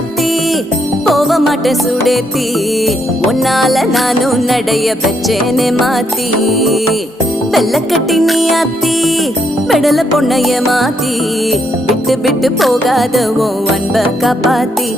ஆத்தி போக மாட்டேன் சுடேத்தி உன்னால நானும் நடைய பெச்சேனே மாத்தி வெள்ளக்கட்டி நீ ஆத்தி பெடல பொண்ணைய மாத்தி விட்டு விட்டு போகாத உன் அன்ப காப்பாத்தி